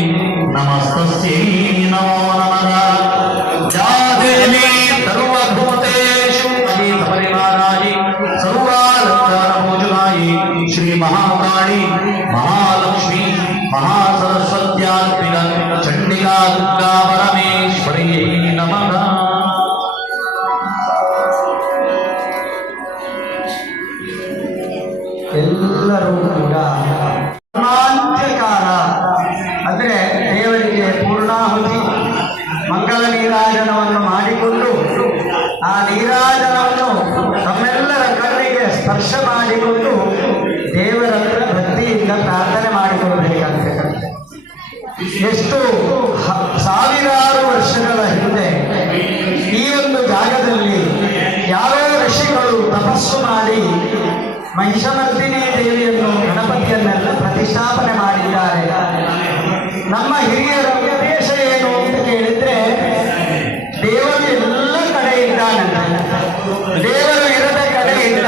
नमस्तस्यै नमो नमः। या देवी सर्वभूतेषु परिवारायै सर्वालङ्कारपूजनायै श्री महाकाली महालक्ष्मी महासरस्वत्यात्मिका चण्डिका दुर्गा परमेश्वर्यै नमः। ಎಲ್ಲರೂ ಕೂಡ ಧರ್ಮಾಂತ್ಯಕಾಲ ಅಂದರೆ ದೇವರಿಗೆ ಪೂರ್ಣಾಹುತಿ ಮಂಗಲ ನೀರಾಜನವನ್ನು ಮಾಡಿಕೊಂಡು ಆ ನೀರಾಜನವನ್ನು ನಮ್ಮೆಲ್ಲರ ಕಣ್ಣಿಗೆ ಸ್ಪರ್ಶ ಮಾಡಿಕೊಂಡು ದೇವರ ಹತ್ರ ಭಕ್ತಿಯಿಂದ ಪ್ರಾರ್ಥನೆ ಮಾಡಿಕೊಳ್ಳಬೇಕಂತೆ. ಎಷ್ಟು ಸಾವಿರಾರು ವರ್ಷಗಳ ಹಿಂದೆ ಈ ಒಂದು ಜಾಗದಲ್ಲಿ ಯಾರೋ ಋಷಿಗಳು ತಪಸ್ಸು ಮಾಡಿ ಮಹಿಷಮರ್ದಿನಿ ದೇವಿಯನ್ನು ಗಣಪತಿಯನ್ನೆಲ್ಲ ಪ್ರತಿಷ್ಠಾಪನೆ ಮಾಡಿದ್ದಾರೆ. ನಮ್ಮ ಹಿರಿಯರ ಉದ್ದೇಶ ಏನು ಅಂತ ಕೇಳಿದ್ರೆ, ದೇವರು ಎಲ್ಲ ಕಡೆ ಇದ್ದಾನಂತೆ. ದೇವರು ಇರದ ಕಡೆ ಇಲ್ಲ.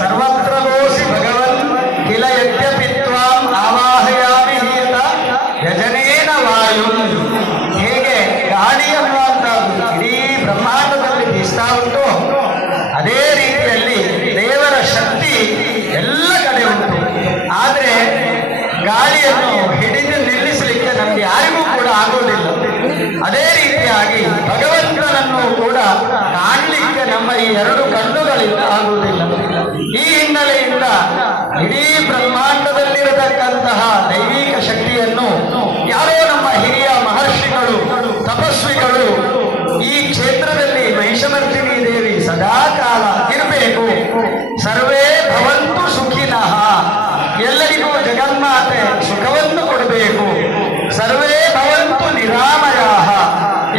ಸರ್ವತ್ರ ಗೋಸಿ ಭಗವನ್ ಕಿಲ ಯಜ್ಞಪಿತ್ವಾಂ ಆವಾಹಯಾಮಿ ಹಿತ ಯಜನೇನ ವಾಯು. ಹೇಗೆ ಗಾಳಿ ಅನ್ನುವಂಥದ್ದು ಇಡೀ ಬ್ರಹ್ಮಾಂಡದಲ್ಲಿ ಬೀಸ್ತಾ ಉಂಟು, ಅದೇ ರೀತಿಯಲ್ಲಿ ದೇವರ ಶಕ್ತಿ ಎಲ್ಲ ಕಡೆ ಉಂಟು. ಆದರೆ ಗಾಳಿಯನ್ನು ಹಿಡಿದು ನಿಲ್ಲಿಸಲಿಕ್ಕೆ ನಮ್ಗೆ ಯಾರಿಗೂ ಕೂಡ ಆಗುವುದಿಲ್ಲ. ಅದೇ ರೀತಿಯಾಗಿ ಭಗವಂತನನ್ನು ಕೂಡ ಕಾಣಲಿಕ್ಕೆ ನಮ್ಮ ಈ ಎರಡು ಕಣ್ಣುಗಳಿಂದ ಆಗುವುದಿಲ್ಲ. ಈ ಹಿನ್ನೆಲೆಯಿಂದ ಇಡೀ ಬ್ರಹ್ಮಾಂಡದಲ್ಲಿರತಕ್ಕಂತಹ ದೈವಿಕ ಶಕ್ತಿಯನ್ನು ಯಾರೋ ನಮ್ಮ ಹಿರಿಯ ಮಹರ್ಷಿಗಳು ತಪಸ್ವಿಗಳು ಈ ಕ್ಷೇತ್ರದಲ್ಲಿ ಮಹಿಷಮರ್ದಿನಿ ದೇವಿ ಸದಾಕಾಲ ಇರಬೇಕು, ಸರ್ವೇ ಭವಂತು ಸುಖಿನಃ, ಎಲ್ಲರಿಗೂ ಜಗನ್ಮಾತೆ ಸುಖವನ್ನು ಕೊಡಬೇಕು, ಸರ್ವೇ ಭವಂತು ನಿರಾಮಯಾಃ,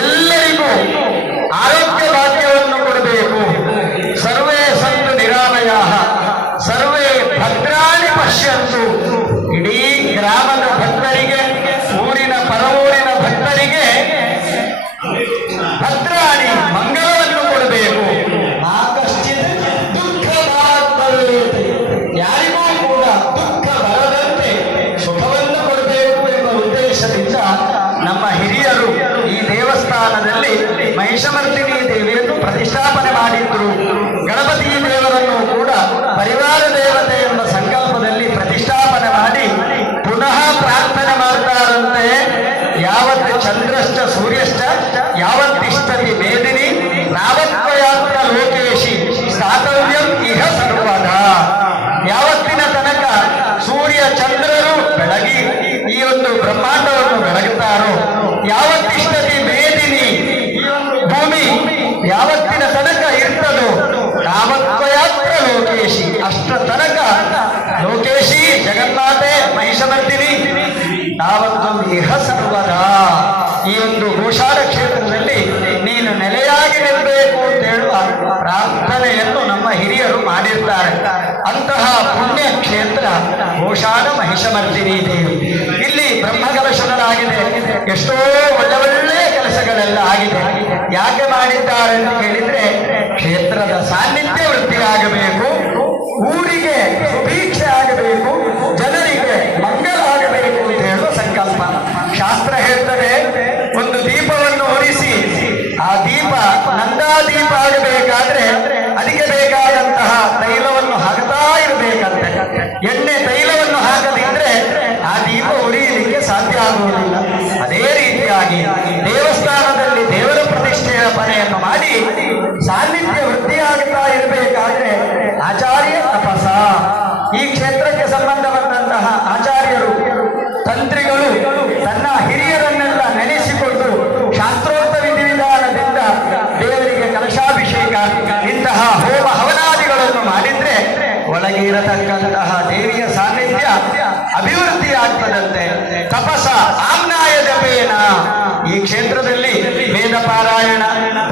ಎಲ್ಲರಿಗೂ ಆರೋಗ್ಯ ಭಾಗ್ಯವನ್ನು ಕೊಡಬೇಕು, ಸರ್ವೇ ಸಂತು ನಿರಾಮಯಾಃ, ಸರ್ವೇ ಭದ್ರಾಣಿ ಪಶ್ಯಂತು, ಇಡೀ ಗ್ರಾಮದ ಭಕ್ತರಿಗೆ ಊರಿನ ಪರವೂರಿನ ಭಕ್ತರಿಗೆ ಭದ್ರಾಣಿ ಮಂಗಳವನ್ನು ಕೊಡಬೇಕು. ಆಕಶ್ಚಿತ್ ದುಃಖ ಯಾರಿಗೂ ಕೂಡ ದುಃಖ ಬರದಂತೆ ಸುಖವನ್ನು ಕೊಡಬೇಕು ಎಂಬ ಉದ್ದೇಶದಿಂದ ನಮ್ಮ ಹಿರಿಯರು ಈ ದೇವಸ್ಥಾನದಲ್ಲಿ ಮಹಿಷಮರ್ದಿನಿ ದೇವಿಯನ್ನು ಪ್ರತಿಷ್ಠಾಪನೆ ಮಾಡಿದ್ರು. ಗಣಪತಿ ದೇವರನ್ನು ಕೂಡ ಪರಿವಾರ ದೇವತೆ ಎಂಬ ಸಂಕಲ್ಪದಲ್ಲಿ ಪ್ರತಿಷ್ಠಾಪನೆ ಮಾಡಿ ಪುನಃ ಪ್ರಾರ್ಥನೆ ಮಾಡ್ತಾರಂತೆ. ಯಾವತ್ತು ಚಂದ್ರಶ್ಚ ಸೂರ್ಯಶ್ಚ ಯಾವತ್ತಿಷ್ಟತಿ ಮೇದಿನಿ ನಾವತ್ವಯಾತ್ರ ಲೋಕೇಶಿ ಸ್ಥಾತವ್ಯಂ ಇಹ ಸರ್ವದಾ. ಯಾವತ್ತಿನ ತನಕ ಸೂರ್ಯ ಚಂದ್ರರು ಬೆಳಗಿ ಈ ಒಂದು ಬ್ರಹ್ಮಾಂಡವನ್ನು ಬೆಳಗುತ್ತಾರೋ, ಯಾವತ್ತಿಷ್ಟತಿ ಮೇದಿನಿ ಈ ಒಂದು ಭೂಮಿ ಯಾವತ್ತಿನ ತನಕ ಇರ್ತದೋ, ನಾವತ್ವಯಾತ್ರ ಲೋಕೇಶಿ ಅಷ್ಟರ ತನಕ ಲೋಕೇಶಿ ಜಗನ್ಮಾತೆ ಮಹಿಷಮರ್ದಿನಿ ತಾವತ್ತು ಇಹ ಸರ್ವದಾ. ಈ ಒಂದು ಗೋಶಾಲ ಕ್ಷೇತ್ರದಲ್ಲಿ ನೀನು ನೆಲೆಯಾಗಿ ನಿಲ್ಲಬೇಕು ಅಂತ ಹೇಳುವ ಪ್ರಾರ್ಥನೆಯನ್ನು ನಮ್ಮ ಹಿರಿಯರು ಮಾಡಿರ್ತಾರೆ. ಅಂತಹ ಪುಣ್ಯ ಕ್ಷೇತ್ರ ಗೋಶಾಲ ಮಹಿಷಮರ್ದಿನಿ ದೇವಿ. ಇಲ್ಲಿ ಬ್ರಹ್ಮಕಲಶಗಳಾಗಿದೆ, ಎಷ್ಟೋ ಒಳ್ಳೆಯ ಕೆಲಸಗಳೆಲ್ಲ ಆಗಿದೆ. ಯಾಕೆ ಮಾಡಿದ್ದಾರೆ ಅಂತ ಕೇಳಿದ್ರೆ, ಕ್ಷೇತ್ರದ ಸಾನ್ನಿಧ್ಯ ವೃದ್ಧಿಯಾಗಬೇಕು, ಊರಿಗೆ ಸುಭೀಕ್ಷೆ ಆಗಬೇಕು, ಜನರಿಗೆ ಮಂಗಲ ಆಗಬೇಕು ಅಂತ ಹೇಳುವ ಸಂಕಲ್ಪ. ಶಾಸ್ತ್ರ ಹೇಳ್ತದೆ, ಒಂದು ದೀಪವನ್ನು ಉರಿಸಿ ಆ ದೀಪ ನಂದಾದೀಪ ಆಗಬೇಕಾದ್ರೆ ಅದಕ್ಕೆ ಬೇಕಾದಂತಹ ತೈಲವನ್ನು ಹಾಕ್ತಾ ಇರಬೇಕಂತೆ. ಎಣ್ಣೆ ತೈಲವನ್ನು ಹಾಕದಿದ್ರೆ ಆ ದೀಪ ಉರಿಯಲಿಕ್ಕೆ ಸಾಧ್ಯ ಆಗುವುದಿಲ್ಲ. ಅದೇ ರೀತಿಯಾಗಿ ದೇವಸ್ಥಾನದಲ್ಲಿ ದೇವರ ಪ್ರತಿಷ್ಠಾಪನೆಯನ್ನು ಮಾಡಿ ಸಾನ್ನಿಧ್ಯ ವೃದ್ಧಿಯಾಗುತ್ತಾ ಇರಬೇಕಾದ್ರೆ ಆಚಾರ್ಯ ತಪಸ. ಈ ಕ್ಷೇತ್ರಕ್ಕೆ ಸಂಬಂಧಪಟ್ಟಂತಹ ಆಚಾರ್ಯರು ತಂತ್ರಿಗಳು ತನ್ನ ಹಿರಿಯರನ್ನೆಲ್ಲ ನೆನೆಸಿಕೊಂಡು ಶಾಸ್ತ್ರೋಕ್ತ ವಿಧಿವಿಧಾನದಿಂದ ದೇವರಿಗೆ ಕಲಶಾಭಿಷೇಕ ಇಂತಹ ಹೋಮ ಹವನಾದಿಗಳನ್ನು ಮಾಡಿದ್ರೆ ಒಳಗೆ ಇರತಕ್ಕಂತಹ ದೇವಿಯ ಸಾನ್ನಿಧ್ಯ ಅಭಿವೃದ್ಧಿ ಆಗ್ತದಂತೆ. ತಪಸ ಆಮ್ನಾಯ ಜಪೇನ. ಈ ಕ್ಷೇತ್ರದಲ್ಲಿ ವೇದ ಪಾರಾಯಣ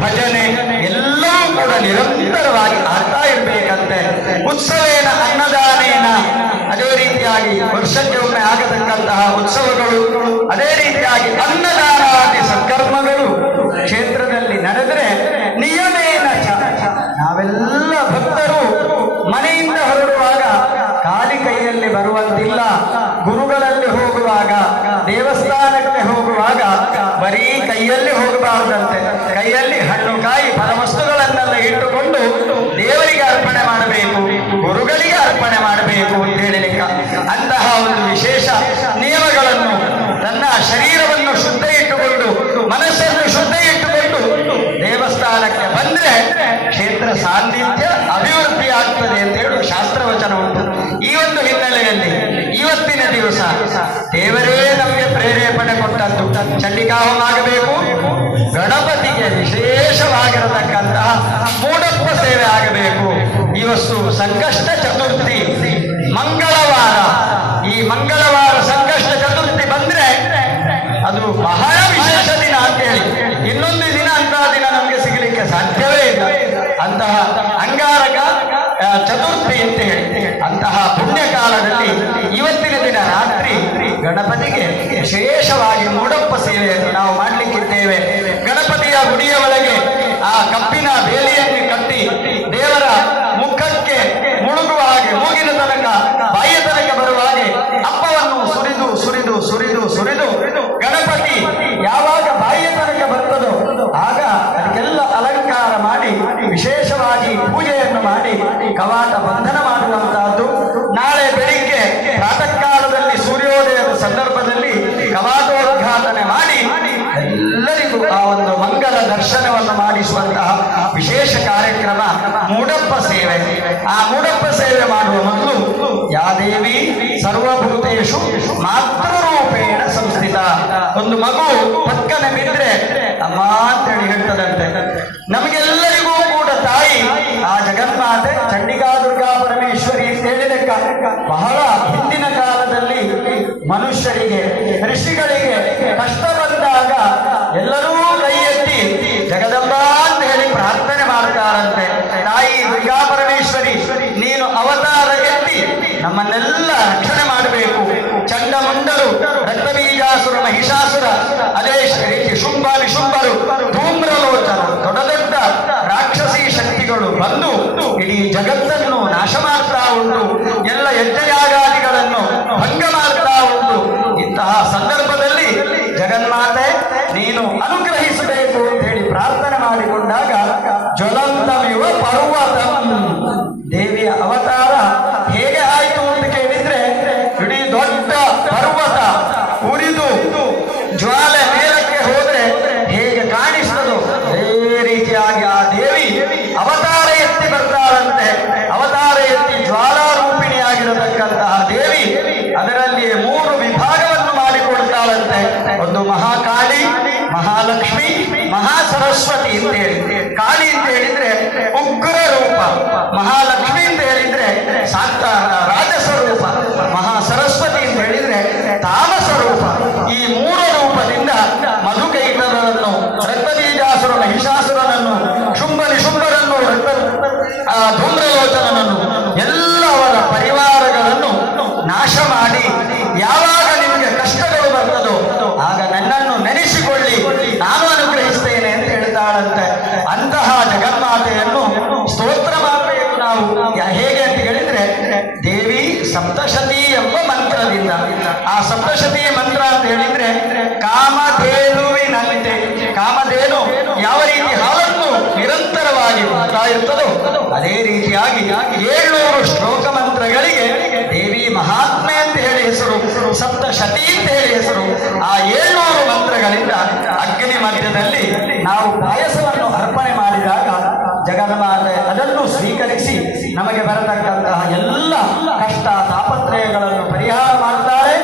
ಭಜನೆ ಎಲ್ಲವೂ ಕೂಡ ನಿರಂತರವಾಗಿ ಆಗ್ತಾ ಇರಬೇಕಂತೆ. ಉತ್ಸವೇನ ಅನ್ನದಾನೇನ, ಅದೇ ರೀತಿಯಾಗಿ ವರ್ಷಕ್ಕೆ ಒಮ್ಮೆ ಆಗತಕ್ಕಂತಹ ಉತ್ಸವಗಳು, ಅದೇ ರೀತಿಯಾಗಿ ಅನ್ನದಾನಾದಿ ಸತ್ಕರ್ಮಗಳು ಕ್ಷೇತ್ರದಲ್ಲಿ ನಡೆದರೆ ನಿಯಮೇನ ನಾವೆಲ್ಲ ಭಕ್ತರು ಮನೆಯಿಂದ ಹೊರಡುವಾಗ ಖಾಲಿ ಕೈಯಲ್ಲಿ ಬರುವಂತಿಲ್ಲ. ಗುರುಗಳಲ್ಲಿ ಹೋಗುವಾಗ ದೇವಸ್ಥಾನ ದೇವಸ್ಥಾನಕ್ಕೆ ಹೋಗುವಾಗ ಬರೀ ಕೈಯಲ್ಲಿ ಹೋಗಬಾರದಂತೆ. ಕೈಯಲ್ಲಿ ಹಣ್ಣು ಕಾಯಿ ಫಲವಸ್ತುಗಳನ್ನೆಲ್ಲ ಇಟ್ಟುಕೊಂಡು ದೇವರಿಗೆ ಅರ್ಪಣೆ ಮಾಡಬೇಕು, ಗುರುಗಳಿಗೆ ಅರ್ಪಣೆ ಮಾಡಬೇಕು ಅಂತ ಹೇಳಲಿಕ್ಕೆ ಅಂತಹ ಒಂದು ವಿಶೇಷ ನಿಯಮಗಳನ್ನು ತನ್ನ ಶರೀರವನ್ನು ಶುದ್ಧ ಇಟ್ಟುಕೊಂಡು ಮನಸ್ಸನ್ನು ಶುದ್ಧ ಇಟ್ಟುಕೊಂಡು ದೇವಸ್ಥಾನಕ್ಕೆ ಬಂದ್ರೆ ಕ್ಷೇತ್ರ ಸಾನ್ನಿಧ್ಯ ಅಭಿವೃದ್ಧಿ ಆಗ್ತದೆ ಅಂತ ಹೇಳುವ ಶಾಸ್ತ್ರವಚನ ಉಂಟು. ಈ ಒಂದು ಹಿನ್ನೆಲೆಯಲ್ಲಿ ಇವತ್ತಿನ ದಿವಸ ದೇವರೇ ನಮಗೆ ಪ್ರೇರೇಪಣೆ ಕೊಟ್ಟದ್ದು ಚಂಡಿಕಾ ಹೋಮ ಆಗಬೇಕು, ಗಣಪತಿಗೆ ವಿಶೇಷವಾಗಿರತಕ್ಕಂತಹ ಮೂಡಪ್ಪ ಸೇವೆ ಆಗಬೇಕು. ಇವತ್ತು ಸಂಕಷ್ಟ ಚತುರ್ಥಿ ಮಂಗಳವಾರ. ಈ ಮಂಗಳವಾರ ಸಂಕಷ್ಟ ಚತುರ್ಥಿ ಬಂದ್ರೆ ಅದು ಬಹಳ ವಿಶೇಷ ದಿನ ಅಂತ ಹೇಳಿ ಇನ್ನೊಂದು ದಿನ ಅಂತಹ ದಿನ ನಮಗೆ ಸಿಗಲಿಕ್ಕೆ ಸಾಧ್ಯವೇ ಇಲ್ಲ. ಅಂತಹ ಅಂಗಾರಕ ಚತುರ್ಥಿ ಅಂತ ಹೇಳಿ ಅಂತಹ ಪುಣ್ಯ ಕಾಲದಲ್ಲಿ ಇವತ್ತಿನ ದಿನ ರಾತ್ರಿ ಗಣಪತಿಗೆ ವಿಶೇಷವಾಗಿ ಮೂಡಪ್ಪ ಸೇವೆಯನ್ನು ನಾವು ಮಾಡಲಿಕ್ಕಿದ್ದೇವೆ. ಗಣಪತಿಯ ಗುಡಿಯ ಒಳಗೆ ಆ ಕಬ್ಬಿನ ಬೇಲಿಯನ್ನು ಕಟ್ಟಿ ದೇವರ ಮುಖಕ್ಕೆ ಮುಳುಗುವ ಹಾಗೆ ಮೂಗಿನ ತನಕ ಬಾಯಿಯ ತನಕ ಬರುವ ಹಾಗೆ ಅಪ್ಪವನ್ನು ಸುರಿದು ಸುರಿದು ಸುರಿದು ಸುರಿದು ಗಣಪತಿ ಯಾವಾಗ ಬಾಯಿಯ ತನಕ ಬರ್ತದೋ ಆಗ ಅದಕ್ಕೆಲ್ಲ ಅಲಂಕಾರ ಮಾಡಿ ವಿಶೇಷವಾಗಿ ಪೂಜೆಯನ್ನು ಮಾಡಿ ಕವಾಟ ಬಂಧನ ಮಾಡುವಂತಹದ್ದು. ನಾಳೆ ಬೆಳಿಗ್ಗೆ ಪ್ರಾತಃ ಕಾಲದಲ್ಲಿ ಸೂರ್ಯೋದಯದ ಸಂದರ್ಭದಲ್ಲಿ ಕವಾಟೋದ್ಘಾಟನೆ ಮಾಡಿ ಎಲ್ಲರಿಗೂ ಆ ಒಂದು ಮಂಗಲ ದರ್ಶನವನ್ನು ಮಾಡಿಸುವಂತಹ ವಿಶೇಷ ಕಾರ್ಯಕ್ರಮ ಮೂಡಪ್ಪ ಸೇವೆ. ಆ ಮೂಡಪ್ಪ ಸೇವೆ ಮಾಡುವ ಮೊದಲು ಯಾ ದೇವಿ ಸರ್ವಭೂತೇಶು ಮಾತೃರೂಪೇಣ ಸಂಸ್ಥಿತ. ಒಂದು ಮಗು ಪಕ್ಕನೆ ಬಿದ್ರೆ ಅಮ್ಮ ಅಂತೇಳಿ ಹೇಳ್ತದಂತೆ. ನಮಗೆಲ್ಲರಿಗೂ ಕೂಡ ತಾಯಿ ಆ ಜಗನ್ಮಾತೆ ಚಂಡಿಕಾ ದುರ್ಗಾ ಪರಮೇಶ್ವರಿ ಅಂತ ಹೇಳಿದಕ್ಕ ಬಹಳ ಹಿಂದಿನ ಕಾಲದಲ್ಲಿ ಮನುಷ್ಯರಿಗೆ ಋಷಿಗಳಿಗೆ ಕಷ್ಟ ಬಂದಾಗ ಎಲ್ಲರೂ ಕೈ ಎತ್ತಿ ಜಗದಂಬ ಅಂತ ಹೇಳಿ ಪ್ರಾರ್ಥನೆ ಮಾಡ್ತಾರಂತೆ. ತಾಯಿ ದುರ್ಗಾ ಪರಮೇಶ್ವರಿ ನೀನು ಅವತಾರ ಎತ್ತಿ ನಮ್ಮನ್ನೆಲ್ಲ ರಕ್ಷಣೆ ಮಾಡಬೇಕು. ಚಂಡಮುಂಡರು, ರಕ್ತಬೀಜಾಸುರ, ಮಹಿಷಾಸುರ, ಅದೇ ರೀತಿ ಶುಂಭ ನಿಶುಂಭರು, ಧೂಮ್ರಲೋಚನ, ದೊಡ್ಡ ದೊಡ್ಡ ರಾಕ್ಷಸಿ ಶಕ್ತಿಗಳು ಬಂದು ಇಡೀ ಜಗತ್ತನ್ನು ನಾಶ ಮಾಡ್ತಾ ಉಂಟು. ಎಲ್ಲ ಯಜ್ಞಯಾಗಾದಿಗಳನ್ನು ಭಂಗ ಮಾಡ್ತಾ ಉಂಟು. ಇಂತಹ ಸಂದರ್ಭದಲ್ಲಿ ಜಗನ್ಮಾತೆ ನೀನು ಅನುಗ್ರಹಿಸಬೇಕು ಅಂತ ಹೇಳಿ ಪ್ರಾರ್ಥನೆ ಮಾಡಿಕೊಂಡಾಗ ಜ್ವಲಂತಮಿವ ಪರ್ವತಂ, ದೇವಿಯ ಅವತಾರ ಹೇಗೆ ಆಯಿತು ಅಂತ ಕೇಳಿದ್ರೆ ಇಡೀ ದೊಡ್ಡ ಪರ್ವತ ಉರಿದು ಜ್ವಾಲೆ ಮೇಲಕ್ಕೆ ಹೋದ್ರೆ ಹೇಗೆ ಕಾಣಿಸ್ತದೋ ಅದೇ ರೀತಿಯಾಗಿ ಆ ದೇವಿ ಅವತಾರ ಎತ್ತಿ ಬರ್ತಾಳಂತೆ. ಅವತಾರ ಎತ್ತಿ ಜ್ವಾಲಾರೂಪಿಣಿಯಾಗಿರತಕ್ಕಂತಹ ದೇವಿ ಅದರಲ್ಲಿ 3 ವಿಭಾಗವನ್ನು ಮಾಡಿಕೊಡ್ತಾಳಂತೆ. ಒಂದು ಮಹಾಕಾಳಿ, ಮಹಾಲಕ್ಷ್ಮಿ, ಮಹಾಸರಸ್ವತಿ ಅಂತ ಹೇಳಿ. ಕಾಳಿ ಅಂತ ಹೇಳಿದ್ರೆ ಉಗ್ರ ರೂಪ, ಮಹಾಲಕ್ಷ್ಮಿ ಅಂತ ಹೇಳಿದ್ರೆ ಸಾಕ್ತ ರಾಜಸ ರೂಪ, ಮಹಾಸರಸ್ವತಿ ಅಂತ ಹೇಳಿದ್ರೆ ತಾಮಸ ರೂಪ. ಈ 3 ರೂಪದಿಂದ ಮಧುಕೈಟರನ್ನು, ರಕ್ತಬೀಜಾಸುರ ಮಹಿಷಾಸುರನನ್ನು, ಶುಂಭ ನಿಶುಂಭರನ್ನು, ಧೂಮ್ರಲೋಚನನನ್ನು ಎಲ್ಲವರ ಪರಿವಾರಗಳನ್ನು ನಾಶ ಮಾಡಿ ಯಾವಾಗ ನಿಮಗೆ ಕಷ್ಟಗಳು ಬರ್ತದೋ ಆಗ ನನ್ನನ್ನು ನೆನೆಸಿಕೊಳ್ಳಿ, ನಾನು ಅನುಗ್ರಹಿಸ್ತೇನೆ ಅಂತ ಹೇಳ್ತಾಳಂತೆ. ಅಂತಹ ಜಗನ್ಮಾತೆಯನ್ನು ಸ್ತೋತ್ರ ಮಾಡಬೇಕು ನಾವು. ಹೇಗೆ ಅಂತ ಹೇಳಿದ್ರೆ ದೇವಿ ಸಪ್ತಶತಿ ಎಂಬ ಮಂತ್ರದಿಂದ. ಆ ಸಪ್ತಶತಿ ಮಂತ್ರ ಅಂತ ಹೇಳಿದ್ರೆ ಕಾಮಧೇನುವಿನಂತೆ. ಕಾಮಧೇನು ಯಾವ ರೀತಿ ಹಾಲನ್ನು ನಿರಂತರವಾಗಿ ಮಾಡ್ತಾ ಇರ್ತದೋ ಅದೇ ರೀತಿಯಾಗಿ 700 ಶ್ಲೋಕ ಮಂತ್ರಗಳಿಗೆ ದೇವಿ ಮಹಾತ್ಮೆ ಅಂತ ಹೇಳಿ ಹೆಸರು, ಸಪ್ತಶತಿ ಅಂತ ಹೇಳಿ ಹೆಸರು. ಆ 700 ಮಂತ್ರಗಳಿಂದ ಅಗ್ನಿ ಮಧ್ಯದಲ್ಲಿ ನಾವು ಪಾಯಸವನ್ನು ಅರ್ಪಣೆ ಮಾಡಿದಾಗ ಜಗನ್ಮಾತೆ ಅದನ್ನು ಸ್ವೀಕರಿಸಿ ನಮಗೆ ಬರತಕ್ಕಂತಹ ಎಲ್ಲ ಕಷ್ಟ ತಾಪತ್ರಯಗಳನ್ನು ಪರಿಹಾರ ಮಾಡ್ತಾರೆ.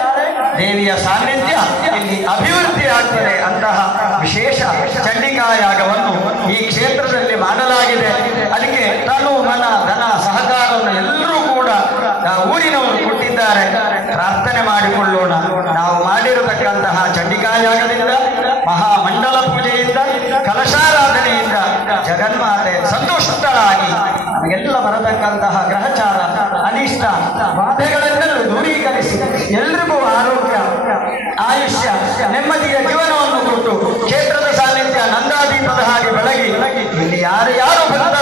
ದೇವಿಯ ಸಾನ್ನಿಧ್ಯ ಇಲ್ಲಿ ಅಭಿವೃದ್ಧಿ ಆಗ್ತದೆ. ಅಂತಹ ವಿಶೇಷ ಚಂಡಿಕಾ ಯಾಗವನ್ನು ಈ ಕ್ಷೇತ್ರದಲ್ಲಿ ಮಾಡಲಾಗಿದೆ. ಅದಕ್ಕೆ ತನು ಮನ ಧನ ಸಹಕಾರವನ್ನು ಎಲ್ಲರೂ ಕೂಡ ಊರಿನವರು ಕೊಟ್ಟಿದ್ದಾರೆ. ಪ್ರಾರ್ಥನೆ ಮಾಡಿಕೊಳ್ಳೋಣ. ನಾವು ಮಾಡಿರತಕ್ಕಂತಹ ಚಂಡಿಕಾ ಯಾಗದಿಂದ, ಮಹಾಮಂಡಲ ಪೂಜೆಯಿಂದ, ಕಲಶಾರಾಧನೆಯಿಂದ ಜಗನ್ಮಾತೆ ಸಂತುಷ್ಟರಾಗಿ ನಮಗೆಲ್ಲ ಬರತಕ್ಕಂತಹ ಗ್ರಹಚಾರ, ಅನಿಷ್ಟ ಬಾಧೆಗಳನ್ನೆಲ್ಲ ದೂರೀಕರಿಸಿ ಎಲ್ರಿಗೂ ಆರೋಗ್ಯ, ಆಯುಷ್ಯ, ನೆಮ್ಮದಿಯ ಜೀವನವನ್ನು ಕೊಟ್ಟು ಕ್ಷೇತ್ರದ ಸಾನ್ನಿಧ್ಯ ನಂದಾದೀಪದ ಹಾಗೆ ಬೆಳಗಿ ಇಲ್ಲಿ ಯಾರು ಭಕ್ತ